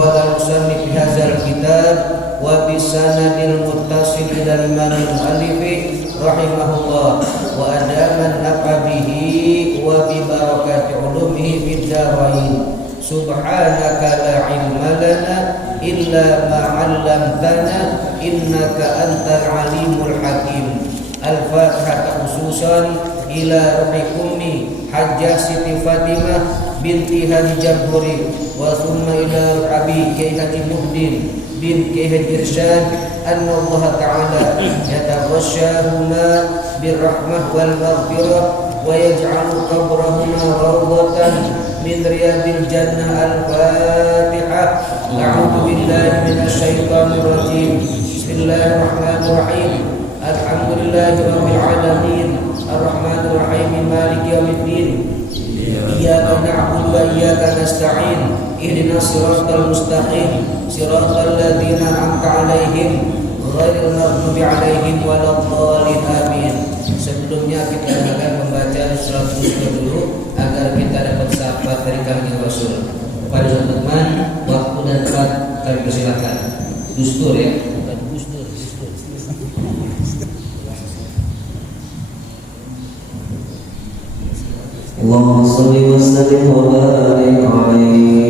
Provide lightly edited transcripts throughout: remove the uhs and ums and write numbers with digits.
qala musannif hadzal kitab wa bi sanadil muttasil ila imam al-muallif rahimahullah wa adaman nafa bihi wa bi barakati ulumihi fid darain. Subhanaka la ilma lana illa ma 'allamtana innaka antal alimul hakim. Al-Fatihah khususan ila ruhi ummi Hajjah Siti Fatimah binti Haji Jaburi wa thumma ila Abi Kiai Haji Muhdin bin Kiai Haji Irsyad anna Allah Ta'ala yataghashshahuma birrahmah wal maghfirah wa yaj'alu qabrahuma rawdatan min riyadil jannah. Al-Fatihah. A'udzu billahi minasy syaithanir rajim. Bismillahirrahmanirrahim. Alhamdulillahi rabbil alamin arrahmanir rahim maliki yaumiddin iyyaka na'budu wa iyyaka nasta'in ihdinas siratal mustaqim siratal ladzina an'amta 'alaihim ghairil maghdubi 'alaihim waladdallin amin. Sebelumnya kita akan membaca surat Al-Baqarah dulu agar kita dapat syafaat dari Kanjeng Rasul. Pada teman waktu dan tempat kami persilakan. Dustur ya. Allahumma shalli wa sallim wa barik alaihi.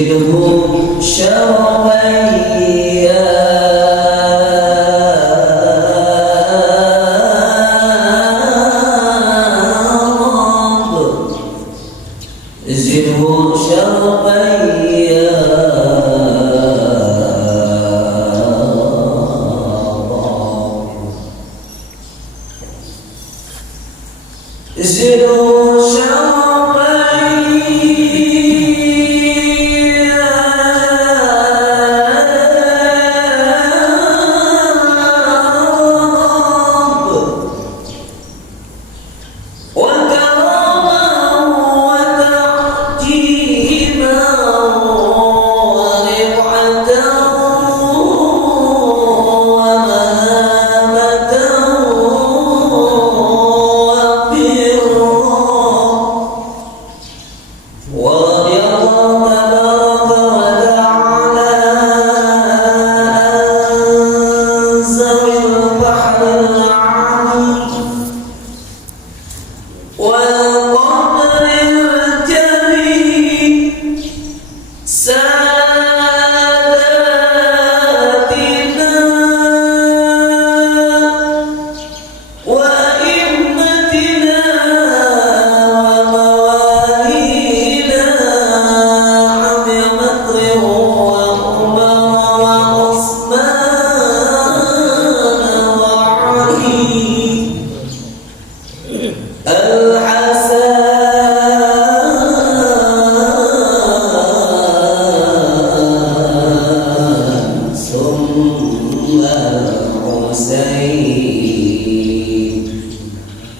زدهم شرفا يا والحسين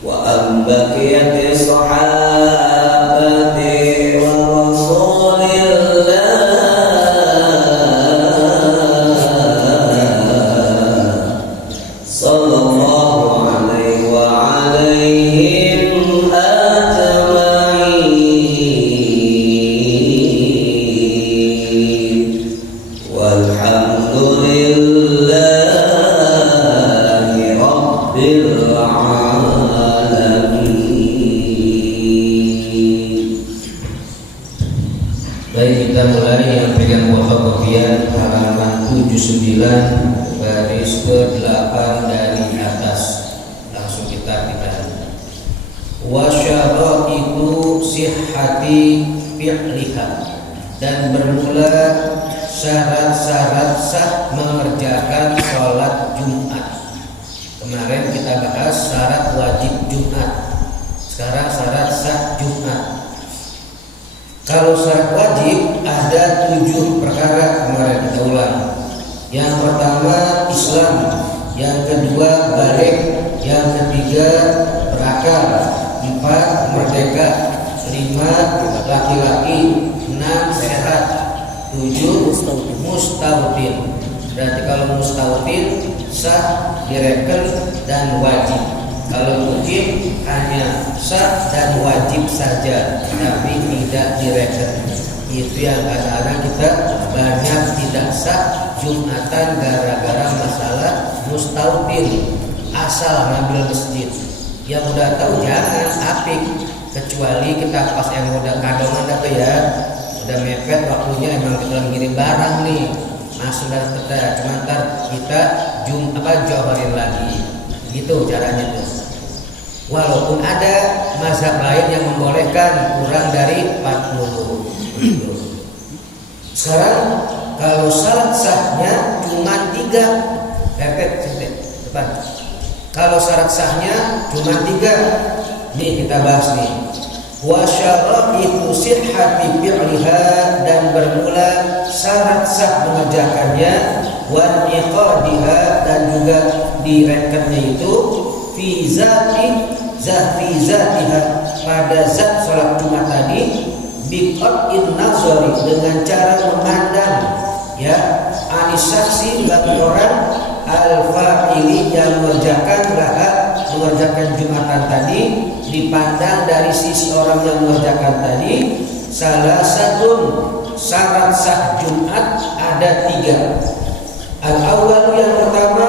وأن بقية صحابة ورسول الله صلى الله عليه وعليهم أجمعين والحمد لله رب العالمين. Baik, kita mulai yang pegang fotokopian halaman 79 baris ke-8 dari atas. Langsung kita wa syaraitu sihhati fi'liha, dan bermula syarat-syarat sah mengerjakan sholat Jumat. Kemarin kita bahas syarat wajib Jumat, sekarang syarat sah Jumat. Kalau syarat wajib ada 7 perkara, kemarin kita ulang. Yang pertama Islam, yang kedua balik, yang ketiga berakal, 4 merdeka, 5 laki-laki, 6 sehat, 7 mustautin. Berarti kalau mustautin sah, direken dan wajib. Kalau wajib hanya sah dan wajib saja, tapi tidak direken. Itu yang kadang-kadang kita banyak tidak sah Jumatan gara-gara masalah mustautin, asal ngambil masjid. Yang udah tahu jangan apik, kecuali kita pas yang udah kadongan tuh ya, udah mepet waktunya, emang kita ngirim barang nih, masuk dari kita, cuma ntar kita johorin lagi, gitu caranya tuh. Walaupun ada mazhab lain yang membolehkan kurang dari 40 gitu. Sekarang kalau syarat sahnya cuma 3, depan. Kalau syarat sahnya cuma 3, nih kita bahas nih. Wa syaraitu sihhati fi'liha, dan bermula syarat sah mengerjakannya, wa niqadiha, dan juga direkannya itu fi zatiha, pada zat sholat Jumat tadi, biqat'in nazari, dengan cara memandang ya anisaksi bagi orang al-fa'ili yang mengerjakan Jumatan tadi, dipandang dari sisi orang yang mengerjakan tadi. Salah satu syarat sah Jumat ada 3. Al-awwal, yang pertama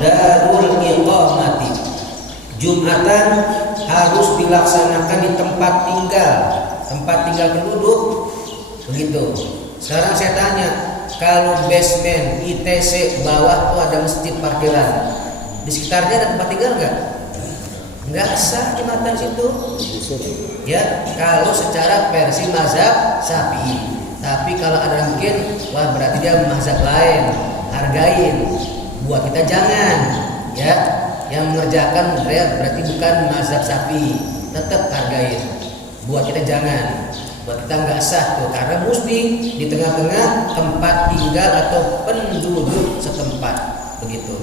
darul iqamati, Jumatan harus dilaksanakan di tempat tinggal penduduk, begitu. Sekarang saya tanya, kalau basement ITC bawah tuh ada masjid parkiran, di sekitarnya ada tempat tinggal nggak sah Jumatan situ ya, kalau secara versi mazhab Syafi'i. Tapi kalau ada mungkin, wah berarti dia mazhab lain, hargain. Buat kita jangan ya, yang mengerjakan berarti bukan mazhab Syafi'i, tetap hargain. Buat kita jangan, buat kita nggak sah tuh, karena mesti di tengah-tengah tempat tinggal atau penduduk setempat, begitu.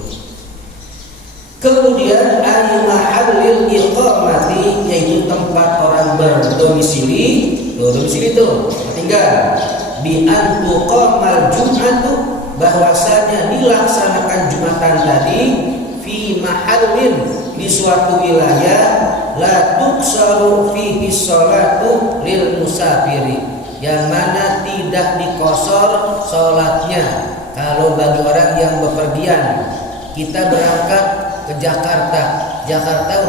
Kemudian al-mahallil iqamati, yaitu tempat orang berdomisili, domisili itu tinggal. Bi an tuqamal jum'atu, bahwasanya dilaksanakan Jumatan tadi fi mahallin, di suatu wilayah, la tuqsaru fihi sholatu lil musafiri, yang mana tidak dikosor sholatnya kalau bagi orang yang bepergian. Kita berangkat ke Jakarta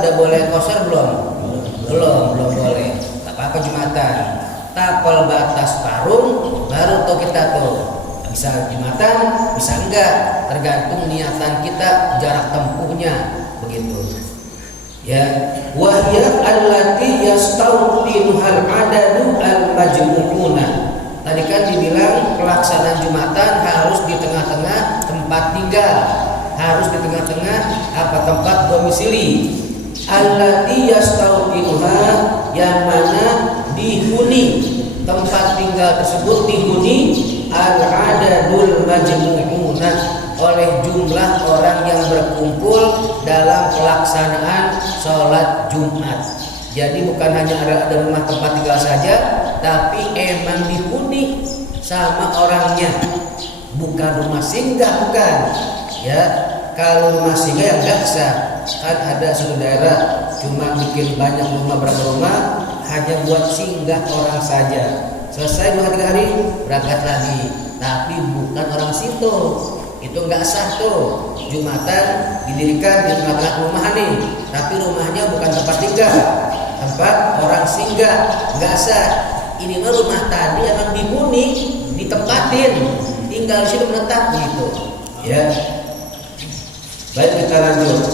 udah boleh kosor belum? Belum boleh. Tak apa-apa Jumatan. Tapel batas Parung baru tuh kita tuh bisa Jumatan, bisa enggak, tergantung niatan kita, jarak tempuhnya, begitu. Ya, wahya allati yastawtinuhal adadu al-majmu'una. Tadi kan dibilang pelaksanaan Jumatan harus di tengah-tengah tempat tinggal, harus di tengah-tengah tempat domisili. Allati yastawtinuha, yang mana dihuni tempat tinggal tersebut, dihuni al-adadul majmu'un, musalluna, oleh jumlah orang yang berkumpul dalam pelaksanaan sholat Jumat. Jadi bukan hanya ada rumah tempat tinggal saja, tapi emang dihuni sama orangnya, bukan rumah singgah, bukan. Ya, kalau rumah singgah yang nggak sah. Kan ada suatu daerah cuma bikin banyak rumah, berapa rumah hanya buat singgah orang saja. Selesai 2-3 hari berangkat lagi, tapi bukan orang situ. Itu nggak sah tuh. Jumatan didirikan di tengah-tengah rumah nih, tapi rumahnya bukan tempat tinggal, tempat orang singgah, nggak sah. Ini mah rumah tadi emang dihuni, ditempatin, tinggal di situ menetap gitu. Ya. Baik, kita lanjut.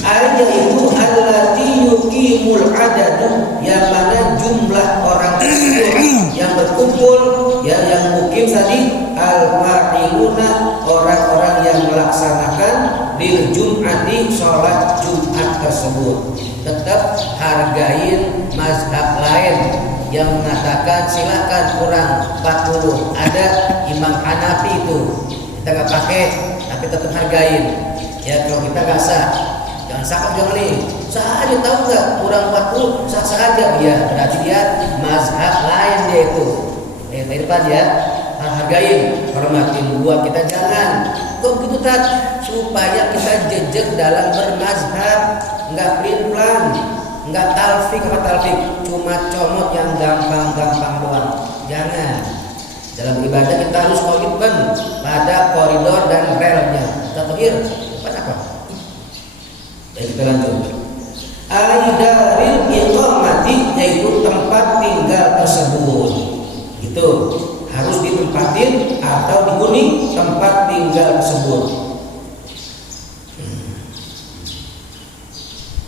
Ayat itu allati yuqimul adadu, yang mana jumlah orang tersebut yang berkumpul, ya, yang mukim tadi, al-fa'iluna, orang-orang yang melaksanakan lil jum'ati, sholat Jumat tersebut. Tetap hargain mazhab lain yang mengatakan silakan kurang 40. Ada Imam Hanafi itu kita nggak pakai, tapi tetap hargain. Ya, kalau kita nggak sah, jangan sakit jangan nih. Sah aja, tahu nggak? Kurang 40 sah aja. Ya, berarti dia mazhab lain dia itu. Depan ya, hargain, hormatin. Buat kita jangan. Kok begitu tak? Supaya kita jejak dalam bermazhab, nggak pelin-pelan, nggak talfik, cuma comot yang gampang-gampang doang. Jangan. Dalam ibadah kita harus komitmen pada koridor dan relnya. Terakhir, apa? Jadi kita lanjut. Aidaril iqamati, yaitu tempat tinggal tersebut. Itu harus ditempatin atau dihuni tempat tinggal tersebut.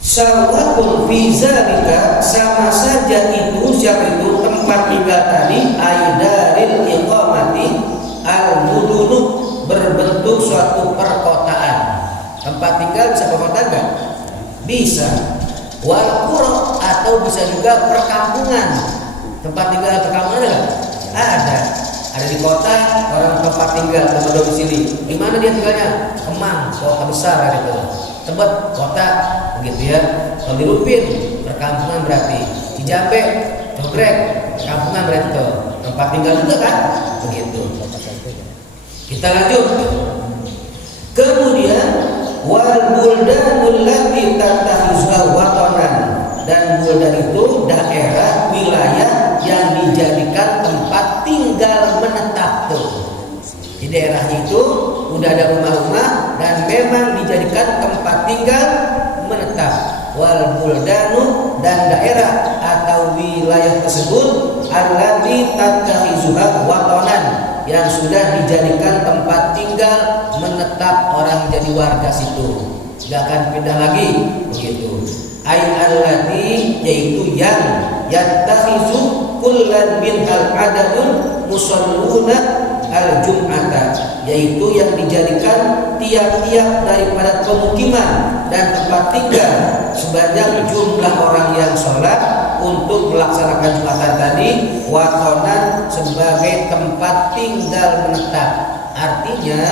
Sawatun fi zalika, sama saja itu siapa itu tempat tinggal tadi, aidaril iqamati al-mudunu, berbentuk suatu perkotaan. Tempat tinggal bisa perkotaan enggak? Bisa. Wal qura, atau bisa juga perkampungan. Tempat tinggal perkampungan enggak? Ada. Ada di kota orang tempat tinggal, tempat domisili. Di mana dia tinggalnya? Kemang, kota besar gitu. Tempat kota begitu ya. Kalau di Lupin perkampungan berarti. Di Jambe, Jogrek, perkampungan berarti itu. Tempat tinggal juga kan? Begitu. Kita lanjut. Kemudian wal buldanul lati tattakhizha watanan, dan buldan itu daerah wilayah yang dijadikan tempat tinggal menetap tuh. Di daerah itu udah ada rumah-rumah dan memang dijadikan tempat tinggal menetap. Wal buldanu, dan daerah atau wilayah tersebut allati tattakhizha watanan, yang sudah dijadikan tempat tinggal menetap orang jadi warga situ, tidak akan pindah lagi begitu. Ay allati, yaitu yang yattakhizu kullan minhal adadun musalluna al-jum'ata, yaitu yang dijadikan tiap-tiap daripada pemukiman dan tempat tinggal sebanyak jumlah orang yang sholat untuk melaksanakan Jumatan tadi, watonan, sebagai tempat tinggal menetap. Artinya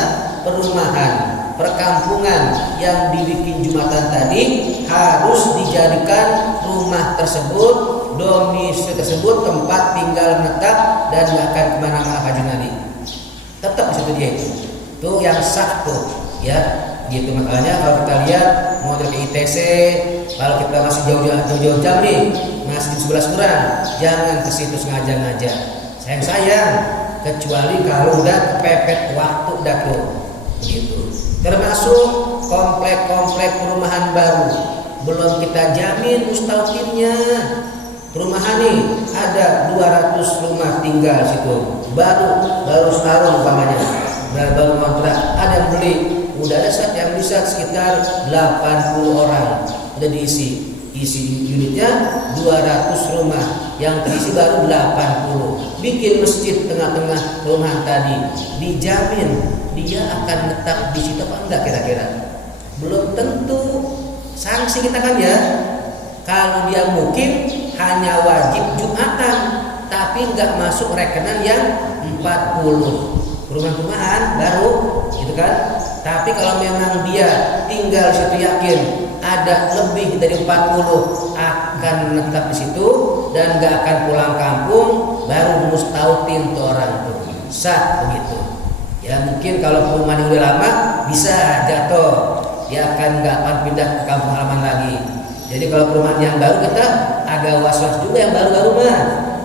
perumahan, perkampungan yang dibikin Jumatan tadi harus dijadikan rumah tersebut, domisili tersebut tempat tinggal menetap, dan gak akan kemana-mana Haji Nabi. Tetap di situ dia itu yang sah tuh, ya. Gitu makanya kalau kita lihat mau dari ITC, kalau kita masih jauh-jauh jam nih, masih di sebelah kurang, jangan ke situ sengaja-ngaja. Sayang, kecuali kalau udah kepepet waktu dah tuh, gitu. Termasuk komplek-komplek perumahan baru, belum kita jamin mustautinnya. Perumahan nih ada 200 rumah tinggal situ, baru setahun umpamanya, baru kontrak, ada yang beli, udah ada saat yang bisa sekitar 80 orang udah diisi, isi unitnya 200 rumah, yang terisi baru 80. Bikin masjid tengah-tengah rumah tadi, dijamin dia akan tetap di situ apa enggak kira-kira? Belum tentu. Sanksi kita kan ya, kalau dia mukim hanya wajib Jumatan, tapi nggak masuk rekenan yang 40 perumahan baru gitu kan. Tapi kalau memang dia tinggal di situ yakin ada lebih dari 40 akan menetap di situ dan gak akan pulang kampung, baru mustautin tuh orang tuh sah begitu. Ya mungkin kalau perumahan udah lama bisa jatuh, dia akan gak akan pindah ke kampung halaman lagi. Jadi kalau perumahan yang baru kita ada was-was juga yang baru-baru mah.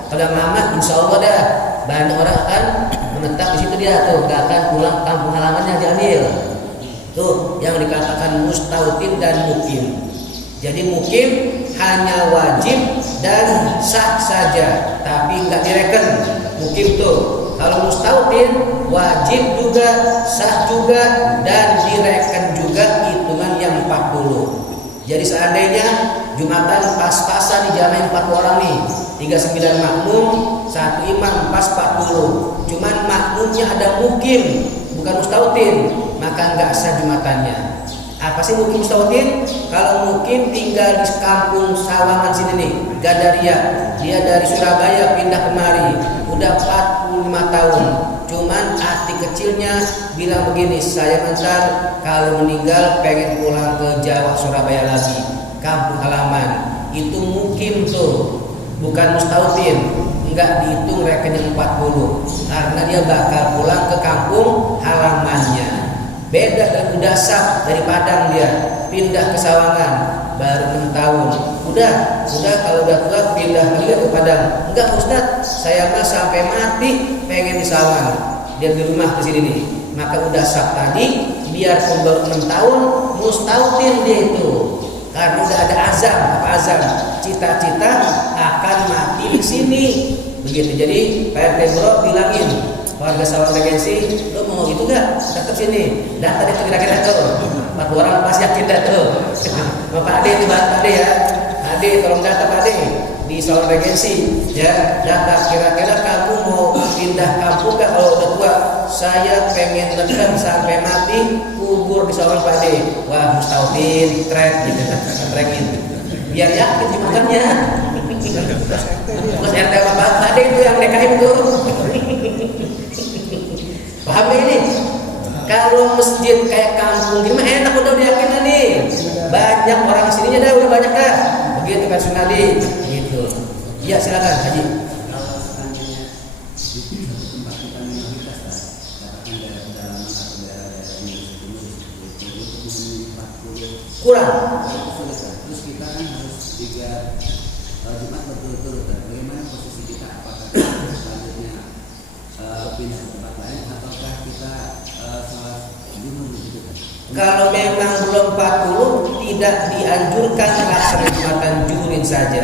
Kalau yang lama insya Allah dah banyak orang akan menetap di situ, dia tuh gak akan pulang ke kampung halamannya diambil. Tuh yang dikatakan mustautin dan mukim. Jadi mukim hanya wajib dan sah saja, tapi nggak direken. Mukim tuh. Kalau mustautin wajib juga, sah juga, dan direken juga hitungan yang 40. Jadi seandainya Jumatan pas-pasan dijamain 40 orang nih, 39 makmum, 1 imam pas 40. Cuman makmumnya ada mukim, bukan mustautin, maka nggak sah Jumatannya. Apa sih mukim mustautin? Kalau mukim tinggal di kampung Sawangan sini nih, Gandaria, dia dari Surabaya pindah kemari, udah 45 tahun. Cuman hati kecilnya bilang begini, saya bentar kalau meninggal pengen pulang ke Jawa, Surabaya lagi, kampung halaman. Itu mukim tuh, bukan mustautin. Enggak dihitung reken yang 40 karena dia bakal pulang ke kampung halamannya. Beda dengan udah sah dari Padang, dia pindah ke Sawangan baru 6 tahun. Udah kalau udah tua pindah lagi ke Padang. Enggak Ustaz, saya mah sampai mati pengen di Sawangan. Dia di rumah di sini nih. Maka udah sah tadi, biar baru 6 tahun mustautin dia itu. Karena udah ada azam, apa azam? Cita-cita akan mati di sini. Begitu. Jadi Pak RT Bro bilangin warga Sawangan Regensi, lo mau gitu gak? Tetap sini. Data itu kira-kira tuh 40 orang pasti yakin dah tuh. Pak Ade itu Pak Ade ya. Ade tolong data Pak Ade di Sawangan Regensi ya. Data kira-kira kamu mau pindah kampung gak kalau udah tua? Saya pengen tetap sampai mati kubur di Sawangan Pak Ade. Wah mustautin, trek gitu kan, trekin. Biar yakin Jumatannya. Mas RT Pak Ade itu yang nikahin tuh. Paham ini? Kalau masjid kayak kampung gimana enak udah diyakin nih. Banyak orang sininya dah udah banyak dah. Begitu kan Sunadi gitu. Iya silakan Haji. Kurang. Terus kita kan harus 3 Jumat berturut-turut. Bagaimana posisi kita? Apakah selanjutnya pindah ke tempat lain ataukah kita sholat Jumat begitu? Kalau memang belum 40 tidak dianjurkan melaksanakan Jumatan Juhurin saja.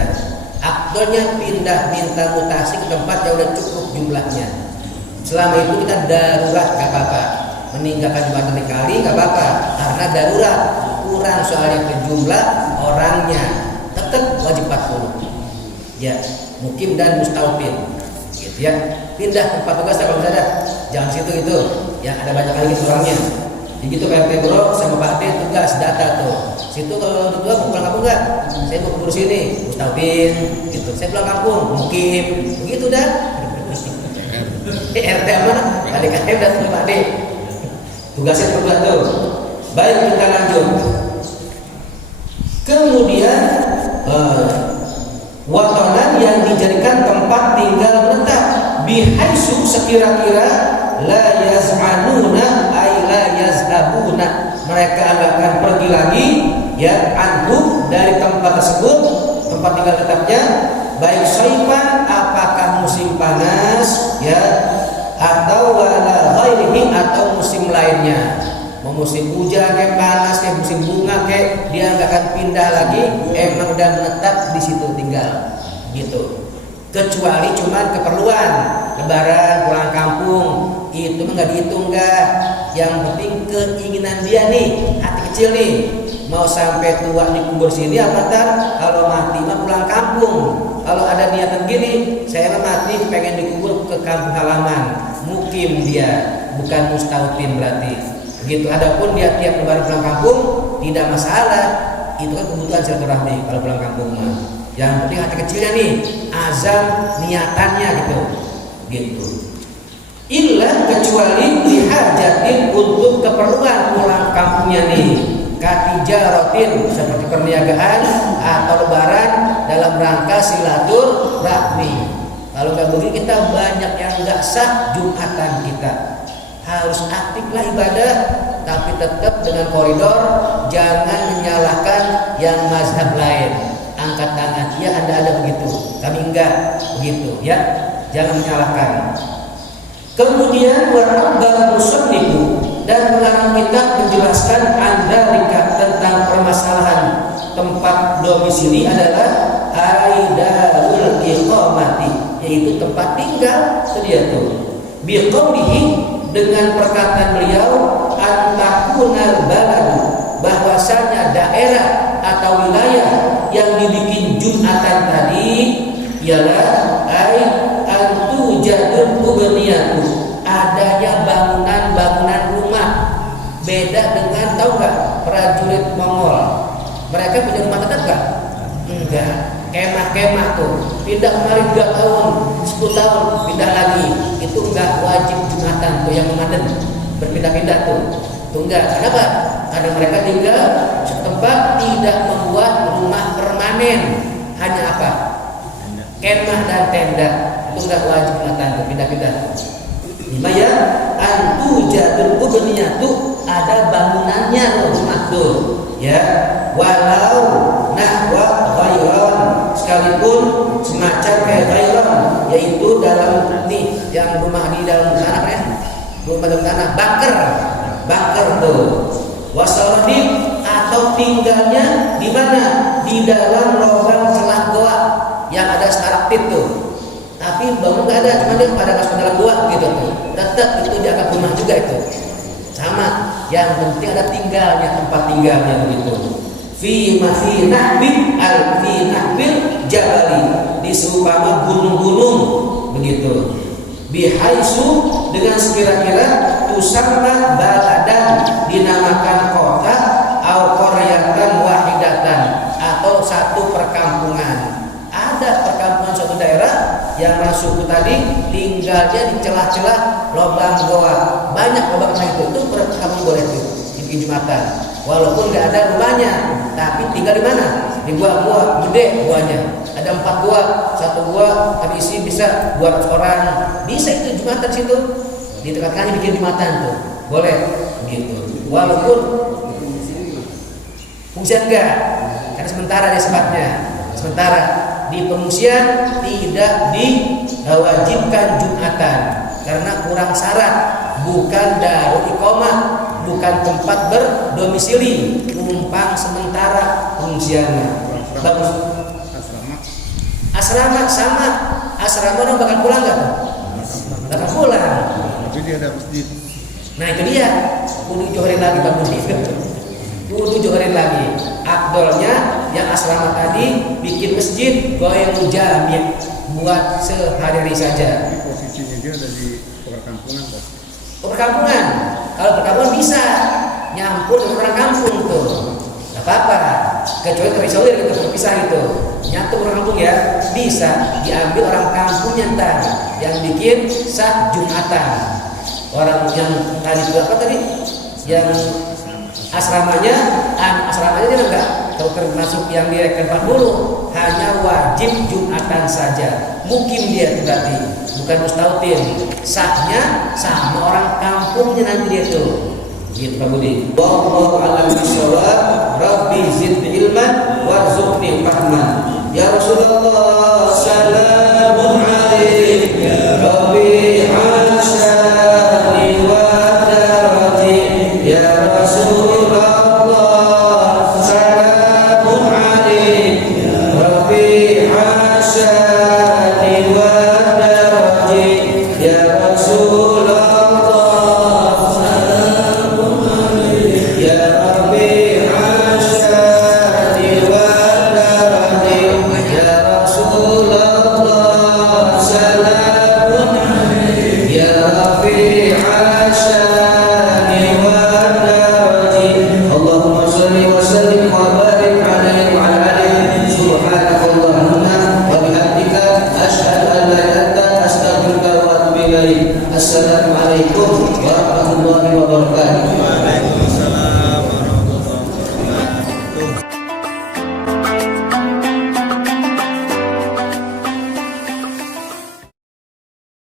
Afdolnya pindah minta mutasi ke tempat yang udah cukup jumlahnya. Selama itu kita darurat gak apa-apa. Meninggalkan Jumatan dikali gak apa-apa karena darurat. Kurang soalnya ke jumlah orangnya, tetap wajib 40. Ya, mukim dan mustautin. Gitu ya. Pindah tempat tugas kalau bisa ada. Jangan situ itu. Yang ada banyak lagi orangnya. Jadi gitu Pak RT Bro sama Pak D tugas data tuh. Situ kalau tua mau pulang kampung enggak? Saya mau kubur sini, mustautin gitu. Saya pulang kampung, mukim. Begitu dah. RT mana? Adik-adik udah sama Pak D. Tugasnya berdua tuh. Baik, kita lanjut. Kemudian watonan yang dijadikan tempat tinggal menetap bihaisu sekira-kira la yaz'anuna ay la yazhabuna, mereka akan pergi lagi ya anhu dari tempat tersebut, tempat tinggal tetapnya, baik saifan apakah musim panas ya atau wala ghairihi atau musim lainnya. Mau musim hujan kayak panas kayak musim bunga kayak, dia nggak akan pindah lagi, emang udah menetap di situ tinggal gitu. Kecuali cuman keperluan lebaran pulang kampung itu mah nggak dihitung nggak. Yang penting keinginan dia nih, hati kecil nih, mau sampai tua dikubur sini apa ntar kalau mati mah pulang kampung. Kalau ada niatan gini, saya mah mati pengen dikubur ke kampung halaman, mukim dia, bukan mustautin berarti. Begitu. Adapun dia tiap lebaran pulang kampung tidak masalah, itu kan kebutuhan silaturahmi kalau pulang kampung mah. Yang penting hati kecilnya nih, azam niatannya gitu. illa kecuali lihajatin untuk keperluan pulang kampungnya nih, katijaratin seperti perniagaan atau lebaran dalam rangka silaturahmi. Kalau nggak begitu kita banyak yang nggak sah Jumatan kita. Harus aktiflah ibadah, tapi tetap dengan koridor, jangan menyalahkan yang mazhab lain. Angkat tangan, ya ada begitu, kami enggak begitu, ya jangan menyalahkan. Kemudian warabal musannifu, dan pengarang kitab menjelaskan andalika tentang permasalahan tempat domisili adalah aidarul iqamati, yaitu tempat tinggal sedia tuh. Biqaulihi, dengan perkataan beliau, antakunal baladu, bahwasanya daerah atau wilayah yang dibikin Jumatan tadi ialah antujadul ubniyatu, adanya bangunan-bangunan rumah. Beda dengan, tahu nggak, prajurit Mongol, mereka punya rumah tetap nggak? Enggak, kemah-kemah tuh, pindah kemari 2 tahun, 10 tahun, pindah lagi. Itu enggak wajib Jumatan tuh yang nomaden, berpindah-pindah tuh. Itu enggak. Kenapa? Karena mereka tinggal setempat, tidak membuat rumah permanen, hanya apa? Kemah dan tenda. Itu enggak wajib Jumatan tuh, pindah-pindah. Lima ya, antujadul ubniyatu, ada bangunannya rumah tuh, ya. Walau nahwa ghairan, sekalipun semacam kayak ghairan, yaitu dalam nih yang rumah di dalam tanah ya, rumah dalam tanah, bakar tuh. Wasaladib, atau tinggalnya di mana? Di dalam lubang celah goa yang ada stalaktit tuh. Tapi bangun nggak ada, cuma dia pada masuk dalam goa gitu tuh. Tetap itu dianggap rumah juga itu. Sama, yang penting ada tinggalnya, tempat tinggalnya begitu. Fi nahbil jabali, di seumpama gunung-gunung begitu. Bihaisu, dengan sekira-kira tusamma baladan, dinamakan kota, au qaryatan wahidatan, atau satu perkampungan. Ada perkampungan suatu daerah yang masuk tadi tinggalnya di celah-celah lubang goa, banyak lubang itu perkampungan boleh itu di Jumatan. Walaupun nggak ada rumahnya, tapi tinggal di mana? Di gua gede guanya. Ada 4 gua, 1 gua tapi isi bisa 200 orang. Bisa itu Jumatan situ. Di tengah-tengahnya bikin Jumatan tuh. Boleh gitu. Walaupun pengungsian enggak, karena sementara dia sebabnya. Sementara di pengungsian tidak diwajibkan Jumatan karena kurang syarat, bukan darul iqamah, bukan tempat berdomisili, numpang sementara pengungsiannya. Bagus. Asrama sama, asrama orang bakal pulang nggak? Bakal pulang. Tapi dia ada masjid. Nah itu dia, kudu joharin lagi Pak Budi. Kudu joharin lagi. Afdolnya yang asrama tadi bikin masjid, goyang jami buat sehari-hari saja. Tapi posisinya dia ada di perkampungan, Pak. Perkampungan, kalau perkampungan bisa nyampur dengan orang kampung tuh, nggak apa-apa. Kecuali terisolir gitu, terpisah gitu. Nyatu orang kampung ya, bisa diambil orang kampungnya ntar yang bikin sah Jumatan. Orang yang tadi berapa tadi? Yang asramanya dia enggak termasuk yang direkan 40, hanya wajib Jumatan saja. Mungkin dia berarti bukan mustautin, sahnya sama orang kampungnya nanti dia tuh. Gitu Pak Budi. Wallahu a'lam bishawab. Rabbi zidni ilman warzuqni fahman. Ya Rasulullah salamun alaik ya Rabbi asyani wa darati ya Rasulullah salamun alaik ya Rabbi asyani wa darati ya Rasulullah salam Assalamualaikum warahmatullahi wabarakatuh.